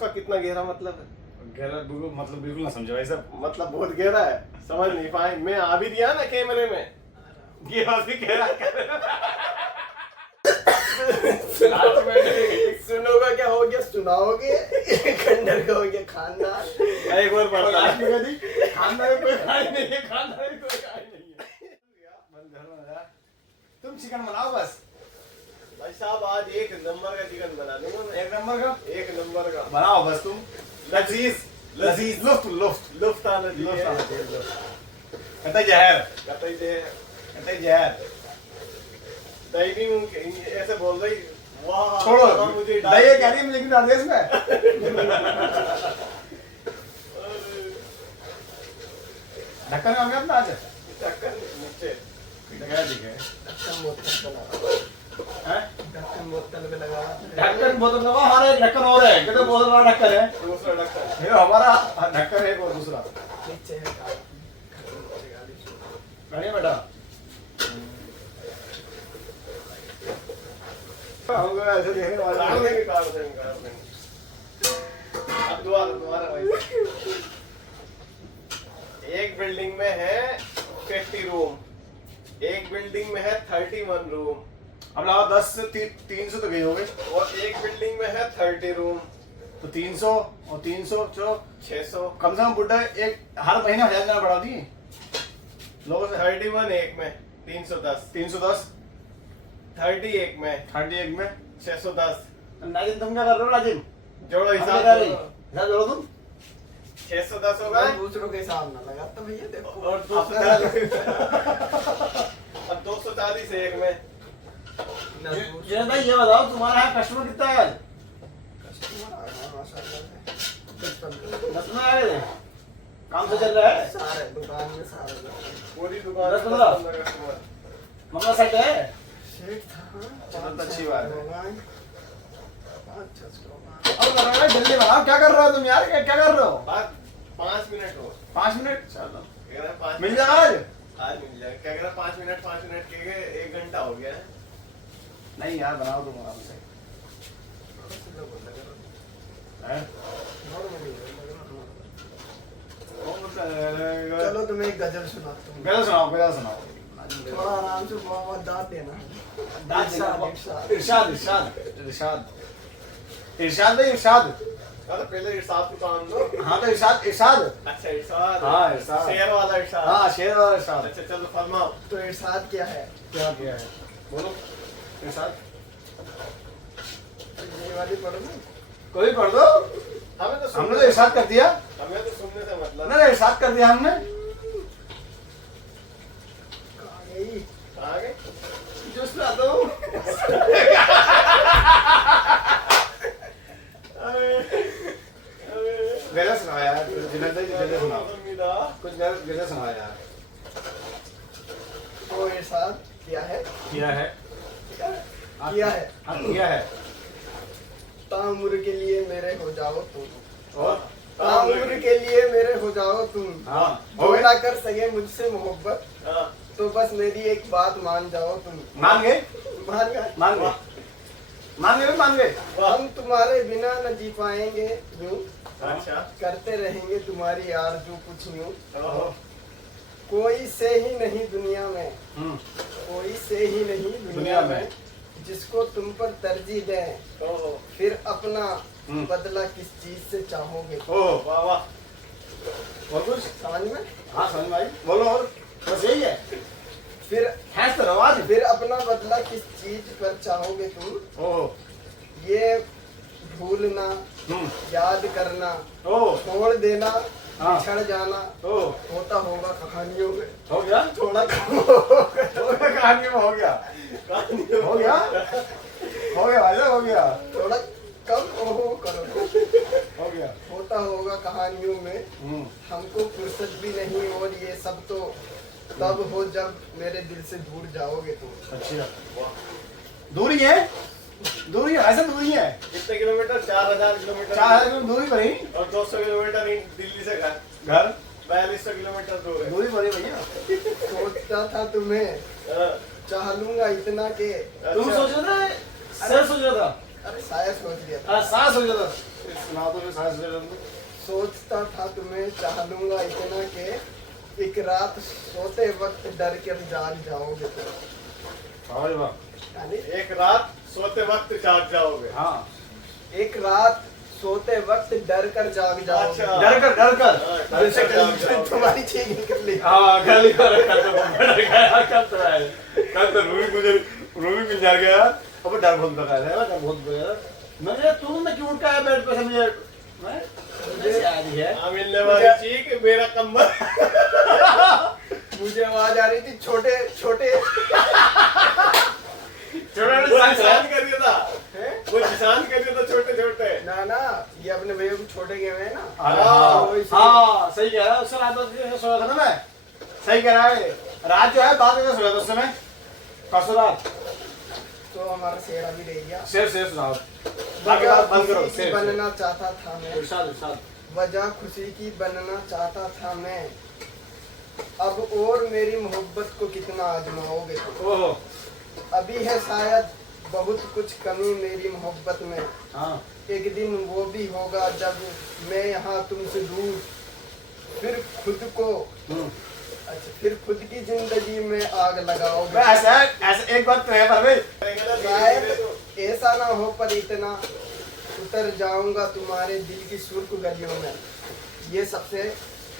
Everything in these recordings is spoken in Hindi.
उसका कितना गहरा मतलब है? गहरा मतलब बिल्कुल ना समझे भाई साहब। मतलब बहुत गहरा है, समझ नहीं पाए। मैं आ भी दिया ना कैमरे में, ये बात भी गहरा सुनोगा क्या हो गया, सुनाओगे। खंडर का हो गया खानदान। एक बार पढ़ा खानदान में कोई खाई नहीं है, खानदान में कोई खाई नहीं है। तुम चिकन बनाओ बस भाई साहब, आज एक नंबर का चिकन बना दूंगा मैं। एक नंबर का, एक नंबर का बनाओ बस तुम। लजीज लजीज लुफ्त लुफ्त लुफ्त आना लुफ्त आना चाहिए। चाहिए। कतई जहर कतई दे कतई जहर दही ऐसे बोल रही। वाह छोड़ो, मुझे दही कह रही है लेकिन डाल दिया इसमें। ढक्कन का अपना आज ढक्कन नीचे क्या दिखे ढक्कन बोतल लगा। हमारा एक ढक्कन और है, कितने बोतल वाला ढक्कन है। दूसरा ढक्कन ये हमारा ढक्कन है और दूसरा बढ़िया बेटा। ऐसे देखने वाला काट देंगे। अब दोबारा भाई। एक बिल्डिंग में है 50 रूम, एक बिल्डिंग में है 31 रूम, अब लगाओ 10 से 300 तो गई हो गई। और एक बिल्डिंग में है 30 रूम, तो 300 और 300 चलो 600। कम से कम बुढ़ा एक हर महीने 1000 देना बढ़ा दी लोगों से। 31 एक में 310, 310 30 एक में 31 में 610। नाजिम तुम क्या कर रहे हो नाजिम? जोड़ो हिसाब हिसाब जोड़ो। जोड़ो तुम। 610 होगा दूसरों के हिसाब ना लगाता भैया देखो। और 240। अब 240 है एक में। ये भाई ये बताओ तुम्हारा यहाँ कस्टमर कितना है? कस्टमर आ गया माशाल्लाह से। 10 में आए थे, काम से चल रहा है। सारे दुकान में सारे पूरी दुकान 10-15 कस्टमर। मामला सेट है। शेख था। चलो तो अच्छी बात है। 5-6 लोग। अब लगा जल्दी बनाओ। क्या कर रहे हो तुम यार? क्या कर रहे हो? बात 5 मिनट हो। 5 मिनट चलो कह रहा है 5 मिल जाएगा आज। आज मिल जाएगा। क्या कह रहा है 5 मिनट के 1 घंटा हो गया है। नहीं यार बनाओ तुम आराम से। हैं? चलो तुम्हें एक गजल सुनाता हूँ। गजल सुनाओ, गजल सुनाओ। थोड़ा आराम से मोहम्मद दाद देना। इरशाद इरशाद। इरशाद इरशाद इरशाद इरशाद भाई इरशाद। तो पहले इरशाद को काम दो। हाँ तो इरशाद इरशाद। अच्छा इरशाद। हाँ इरशाद। शेर वाला इरशाद। हाँ शेर वाला इरशाद। अच्छा चलो फरमाओ। तो इरशाद क्या है? क्या किया है बोलो इरशाद। ये वाली पढ़ो ना। कोई पढ़ दो। हमें तो हमने तो इरशाद कर दिया। हमें तो सुनने से मतलब। नहीं इरशाद कर दिया हमने। कहाँ गई? आगे जूस ला दो। गजल सुनाओ यार। जिन्हें गजल सुनाओ। कुछ गजल सुनाओ यार। तो इरशाद क्या है? किया है। किया है। हाँ किया है। तामुर के लिए मेरे हो जाओ तुम। और तामुर के लिए मेरे हो जाओ तुम। हाँ हो ना कर सके मुझसे मोहब्बत, हाँ तो बस मेरी एक बात मान जाओ तुम। मान गए मान गए? मान गए मान गए मान गए। हम तुम्हारे बिना न जी पाएंगे यूं, अच्छा करते रहेंगे तुम्हारी आरज़ू कुछ यूं। ओहो कोई से ही नहीं दुनिया में, कोई से ही नहीं दुनिया में जिसको तुम पर तरजीह दें, ओहो फिर अपना बदला किस चीज से चाहोगे? ओह वाह वाह। और कुछ? समझ में? हाँ समझ में आई। बोलो और बस यही है। फिर हैस तो आवाज। फिर अपना बदला किस चीज पर चाहोगे तुम? ओह ये भूलना, याद करना, ओह छोड़ देना, हाँ। बिछड़ जाना ओह होता होगा कहानियों में। हो गया। थोड़ा कम होगा। कहानी में हो गया। हो गया हो गया भाई साहब हो गया। थोड़ा कम ओहो करो। हो गया। होता होगा कहानियों में हमको फुर्सत भी नहीं, और ये सब तो तब हो जब मेरे दिल से दूर जाओगे तुम। अच्छा दूरी है। दूरी है ऐसा दूरी है। कितने किलोमीटर? 4000 किलोमीटर। 4000 किलोमीटर दूरी पड़ी। और 200 किलोमीटर दिल्ली से घर। घर 4200 किलोमीटर दूर है। दूरी पड़ी भैया। सोचता था तुम्हें हाँ, चाह लूंगा इतना के तुम अच्छा। सोच रहे थे सर सोच रहा था। अरे शायद सोच लिया था। सांस हो जाता सुनाओ तो फिर सांस हो जाता सोचता था तुम्हें चाह लूंगा इतना के एक रात सोते वक्त डर कर जाग जाओगे तुम। समझ में यानी एक रात सोते वक्त जाग जाओगे। हाँ एक रात सोते वक्त डर कर जाग जाओगे। अच्छा। डर कर हाँ, जैसे डर जाग जाओगे। तुम्हारी चीख निकल ली। हाँ कल ही कल तो रूबी मिल जा गया अब डर बहुत बकाया है डर बहुत बकाया मैंने तुमने क्यों उठा बेड पे समझे मैं मुझे याद ही है हाँ, मिलने वाली चीख मेरा कंबल। मुझे आवाज आ रही थी छोटे छोटे वो निशान कर दिया था, हैं? वो निशान कर दिया था छोटे छोटे। ना ना ये अपने भैया को छोटे गए हुए हैं ना। हाँ वो इसी- हाँ सही कह रहा है उससे रात को सोया था ना मैं सही कह रहा है रात जो है बाद में सोया था उस समय परसों रात तो हमारा शेर अभी रह गया। शेर सुनाओ बाकी बात बंद करो खुशी की बनना चाहता था मैं। इरशाद इरशाद वजह खुशी की बनना चाहता था मैं। अब और मेरी मोहब्बत को कितना आजमाओगे तुम। ओहो अभी है शायद बहुत कुछ कमी मेरी मोहब्बत में। हाँ एक दिन वो भी होगा जब मैं यहाँ तुमसे दूर फिर खुद को अच्छा फिर खुद की जिंदगी में आग लगाओगे। ऐसा एक बात तो है परवेज शायद ऐसा ना हो पर इतना उतर जाऊंगा तुम्हारे दिल की सुर्ख गलियों में। ये सबसे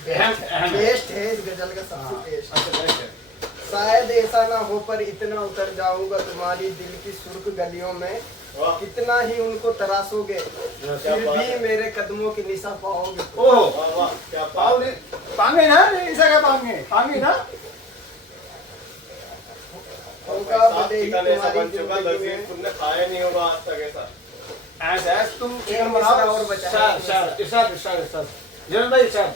अहम है। बेस्ट है इस गजल का सबसे हाँ, बेस्ट। अच्छा बेस्ट है शायद ऐसा ना हो पर इतना उतर जाऊंगा तुम्हारी दिल की सुर्ख गलियों में। वाह, कितना ही उनको तराशोगे क्या फिर बात भी है। मेरे कदमों की निशा पाओगे। ओहो वाह वाह, क्या पाओ बात है। पाएंगे ना ऐसा क्या पाएंगे ना होगा साफ भले ही चिकन ऐसा तुम्हारी बन चुका, जिंदगी लजीज में। तुमने खाया नहीं होगा आज तक ऐसा। ऐसा है तुम एक चिकन मिसरा बनाओ और बचा है, इरशाद इरशाद इरशाद इरशाद जरूर भाई इरशाद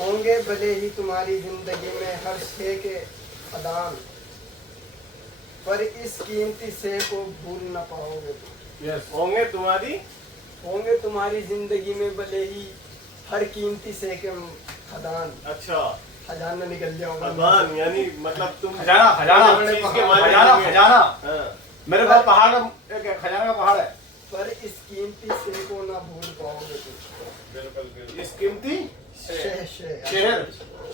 होंगे भले ही तुम्हारी जिंदगी में हर शे के खदान पर इस कीमती शे को भूल न पाओगे तुम। यस होंगे तुम्हारी होंगे तुम्हारी जिंदगी में भले ही हर कीमती शे के खदान। अच्छा खजाना निकल जाऊंगा। खदान यानी मतलब तुम खजाना खजाना चीज के मालिक खजाना होंगे। खजाना हाँ, मेरे पास पहाड़ का एक खजाना का पहाड़ है पर इस कीमती शे को ना भूल पाओगे तुम। बिल्कुल बिल्कुल। इस कीमती शेर शहर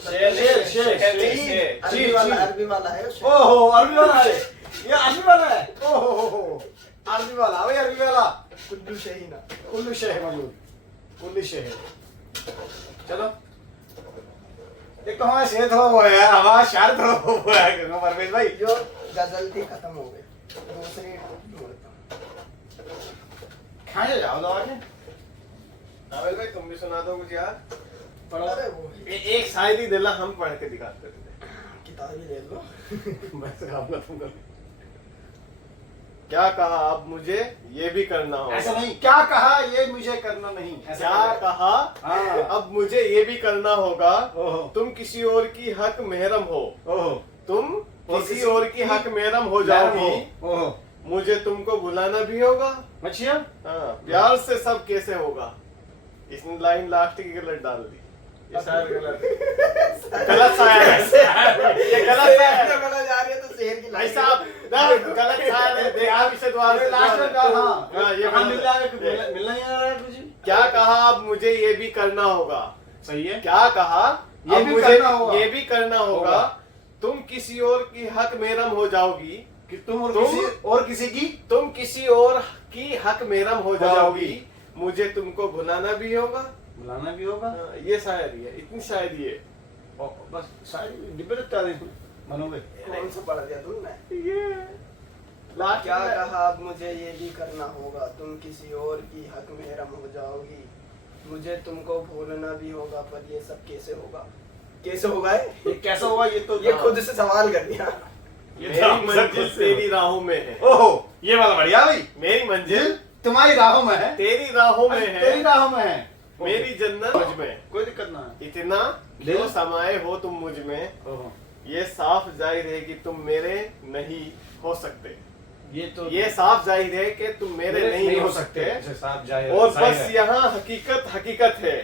शेर शेर अरबी वाला है शे। ओहो अरबी वाला है ये अरबी वाला है ओहो अरबी वाला भाई अरबी वाला कुल्लू शही ना। कुल्लू शहर मौजूद कुल्लू शहर चलो एक तो हमारा शेर थोड़ा वो है यार हमारा शायर थोड़ा वो है परवेज भाई जो गजल थी खत्म हो गई दूसरी ढूंढता हूँ। खाने जाओ दवा के नावल भाई तुम भी सुना दो कुछ यार। पढ़ो अरे वो एक शायरी दिला हम पढ़ के दिखाते थे। किताब ही ले लो। मैं सिखाऊंगा तुमको। क्या कहा अब मुझे ये भी करना होगा। ऐसा नहीं क्या कहा ये मुझे करना नहीं ऐसा क्या नहीं। कहा हाँ। अब मुझे ये भी करना होगा। ओहो तुम किसी और की हक महरम हो। ओहो तुम और किसी किसी और की हक महरम हो जाओगी। ओहो मुझे तुमको बुलाना भी होगा। मच्छिया हाँ, प्यार से सब कैसे होगा। इसने लाइन लास्ट की गलत डाल दी। ये शायर गलत शायर है। ये गलत शायर है। बड़ा जा रही है तो शेर की भाई साहब गलत शायर है। दे आप इसे द्वार से लास्ट में कहा हाँ, ये कहाँ गलत मिल है। जाएगा मिलना ही आ रहा है तुझे क्या कहा अब मुझे ये भी करना होगा। सही है क्या कहा ये अब भी मुझे करना होगा। ये भी करना होगा। होगा। तुम किसी और की हक महरम हो जाओगी। कि तुम और तुम- किसी की तुम किसी और की हक महरम हो जाओगी। मुझे तुमको बुलाना भी होगा। बुलाना भी होगा हाँ, ये शायरी है। इतनी शायरी है। बस सारी डिब्बे रखता है मनोगे कौन सा पढ़ दिया तुमने। ये लास्ट क्या में- कहा अब मुझे ये भी करना होगा। तुम किसी और की हक महरम हो जाओगी। मुझे तुमको भूलना भी होगा पर ये सब कैसे होगा। कैसे होगा ये कैसा हुआ ये तो ये खुद से सवाल कर दिया। ये मेरी तो मंजिल तेरी राहों में है। ओहो ये वाला बढ़िया भाई मेरी मंजिल तुम्हारी राहों में है तेरी राहों में तेरी है। राहों में है मेरी जन्नत मुझ में। कोई दिक्कत ना है इतना दिल- जो समाये हो तुम मुझ में। ओहो ये साफ जाहिर है कि तुम मेरे नहीं हो सकते। ये तो ये साफ जाहिर है कि तुम मेरे नहीं हो सकते। ऐसे साफ जाहिर और जाहिर बस है। यहाँ हकीकत हकीकत है।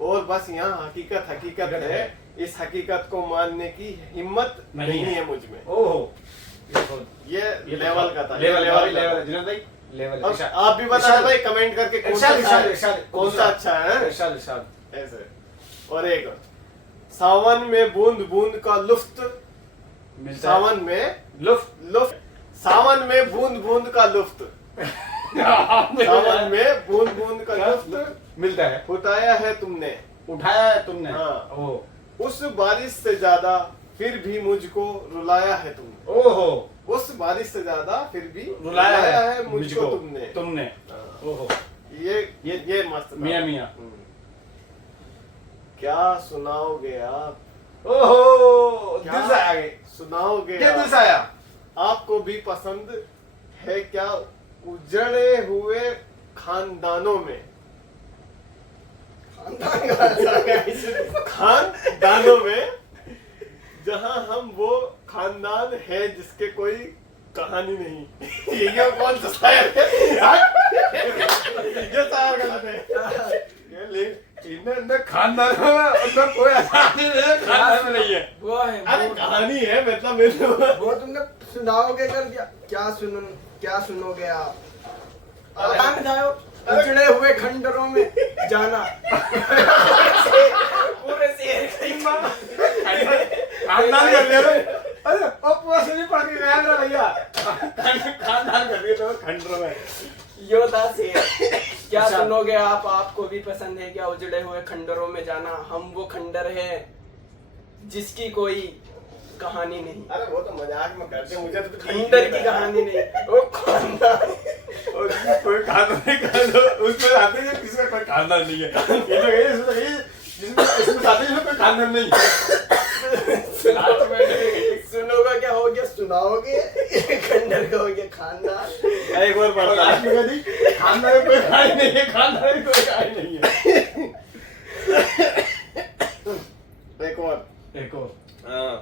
और बस यहाँ हकीकत हकीकत हकीकत है। है। इस हकीकत को मानने की हिम्मत नहीं है मुझ में। ओहो ये तो ये ये लेवल का था। लेवल ये लेवल का था। लेवल जिन्हें भाई लेवल अब आप भी बताना भाई कमेंट करके कौन सा अच्छा है इरशाद ऐसे। और एक सावन में बूंद बूंद का लुफ्त, मिलता है। सावन में लुफ्त लुफ्त, सावन में बूंद बूंद का लुफ्त, सावन में बूंद बूंद का लुफ्त मिलता है, उठाया है तुमने, उठाया है तुमने। हाँ। ओ उस बारिश से ज्यादा फिर भी मुझको रुलाया है तुमने, ओहो, उस बारिश से ज्यादा फिर भी रुलाया है मुझको तुमने। तुमने। हाँ। ओहो, ये मस्त था। मियां मियां। क्या सुनाओगे आप, ओहो, क्या दिल से आ गए। सुनाओगे क्या दिल आप? से आया? आपको भी पसंद है क्या उजड़े हुए खानदानों में, खानदानों में जहां हम वो खानदान है जिसके कोई कहानी नहीं। ये कौन सा शायर है? ये शायर गलत है। इन्हें खानदान में कोई आसानी खानदान में नहीं है। वो है अरे वो, कहानी है मतलब मेरे वो तुमने सुनाओगे कर दिया। क्या सुनोगे आप? आराम जाओ, उजड़े हुए खंडरों में जाना। पूरे शेर खानदान कर लिया रे। अरे ओ पूरा नहीं पढ़ के गया मेरा भैया। खानदान कर लिया तो खंडरों में। योदा से क्या सुनोगे आप? आपको भी पसंद है क्या उजड़े हुए खंडरों में जाना? हम वो खंडर है जिसकी कोई कहानी नहीं। अरे वो तो मजाक में करते, मुझे तो खंडर की कहानी नहीं, वो खानदान। और कोई खानदान नहीं कर उसमें आते हैं किसी का कोई खानदान नहीं है। ये तो ये जिसमें इसमें आते हैं कोई खानदान नहीं है। सुनोगा क्या हो गया? सुनाओगे खंडर का हो गया खानदान। एक बार और लास्ट में कह दी खानदान में कोई कहानी नहीं है, खानदान में कोई कहानी नहीं है। एक और देखो हाँ।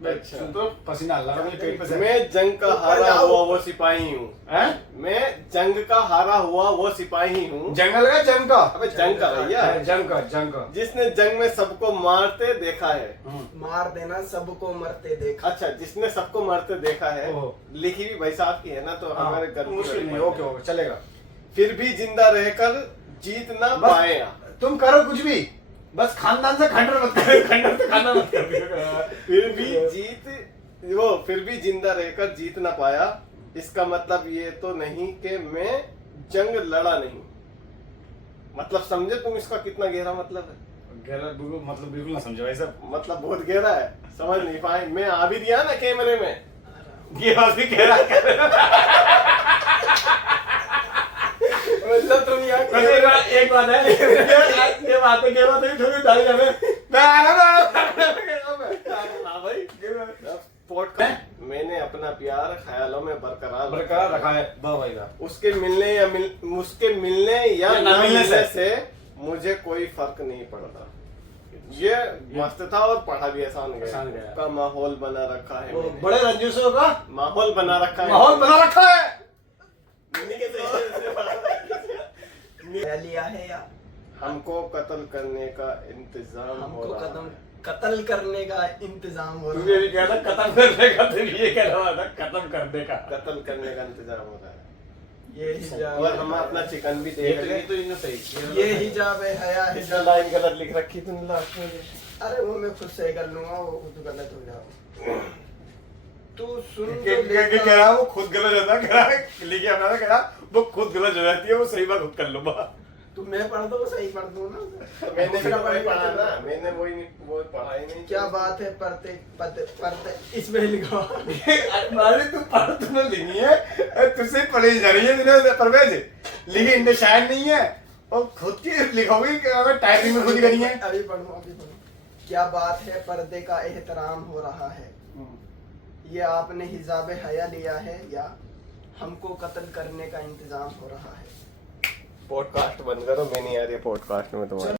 अच्छा। सुन तो पसीना आ रहा है मेरे पेट पे से। मैं जंग का हारा हुआ वो सिपाही हूँ। हैं? मैं जंग का हारा हुआ वो सिपाही हूँ। जंगल का जंग का। अबे जंग का भैया, जंग का। जिसने जंग में सबको मारते देखा है। मार देना, सबको मरते देखा। अच्छा, जिसने सबको मारते देखा है। ओहो। लिखी भी भाई साहब की है ना, तो हमारे घर की मुश्किल नहीं, ओके ओके चलेगा। फिर भी जिंदा रहकर जीत ना बस पाए। तुम करो कुछ भी, बस खानदान से खंडर मत करो, खंडर से खानदान मत करो। फिर भी जिंदा रहकर जीत ना पाया, इसका मतलब ये तो नहीं कि मैं जंग लड़ा नहीं। मतलब समझे तुम इसका कितना गहरा मतलब है? गहरा बिल्कुल, मतलब बिल्कुल ना समझो भाई साहब। मतलब बहुत गहरा है, समझ नहीं पाए। मैं आ भी दिया ना कैमरे में। ये बात भी गहरा मतलब तुम यहाँ एक बात है, ये बात है थोड़ी डाली जाने। मैं आ रहा हूँ। हाँ भाई, पॉडकास्ट मैंने अपना प्यार ख्यालों में बरकरार रखा है। वाह भाई वाह। उसके मिलने या या ना ना मिलने मिलने से। से मुझे कोई फर्क नहीं पड़ता। ये मस्त था और पढ़ा भी आसान आसान गया गया। का माहौल बना रखा है मैंने। बड़े रंजूसों का माहौल बना रखा है। माहौल बना रखा है। लिया है या हमको कत्ल करने का इंतजाम हो हमको रहा है। कत्ल करने का इंतजाम हो तुझे रहा भी कहा था खत्म करने का, तो ये कह रहा था खत्म करने का। कत्ल करने का इंतजाम हो रहा है। है। ये हिजाब और हम अपना चिकन भी देख रहे तो इन्हों सही। ये हिजाब है हया इसका हिजाब। लाइन गलत लिख रखी तुमने लास्ट में। अरे वो मैं खुद सही कर लूंगा, वो खुद गलत हो जाओ। तू सुन तो कह लेता। रहा वो खुद गलत होता, कह रहा लिखे अपना, कह रहा वो खुद गलत हो जाती है, वो सही बात खुद कर लूंगा। तू मैं पढ़ दो, सही पढ़ दो ना। मैंने भी वही पढ़ा ना, मैंने वो पढ़ा ही नहीं। क्या बात है? पढ़ते इसमें लिखा। अरे तू पढ़, तुम्हें लिखनी है, तुझसे पढ़ी जा रही है, तूने परवेज लिखी इंडे शायद नहीं है, और खुद की लिखोगी, टाइपिंग में खुद ही करी है। अभी पढ़ो। क्या बात है? पर्दे का एहतराम हो रहा है। ये आपने हिजाब हया लिया है या हमको कत्ल करने का इंतजाम हो रहा है? पॉडकास्ट बंद करो, मैं नहीं आ रही पॉडकास्ट में तुम्हारे।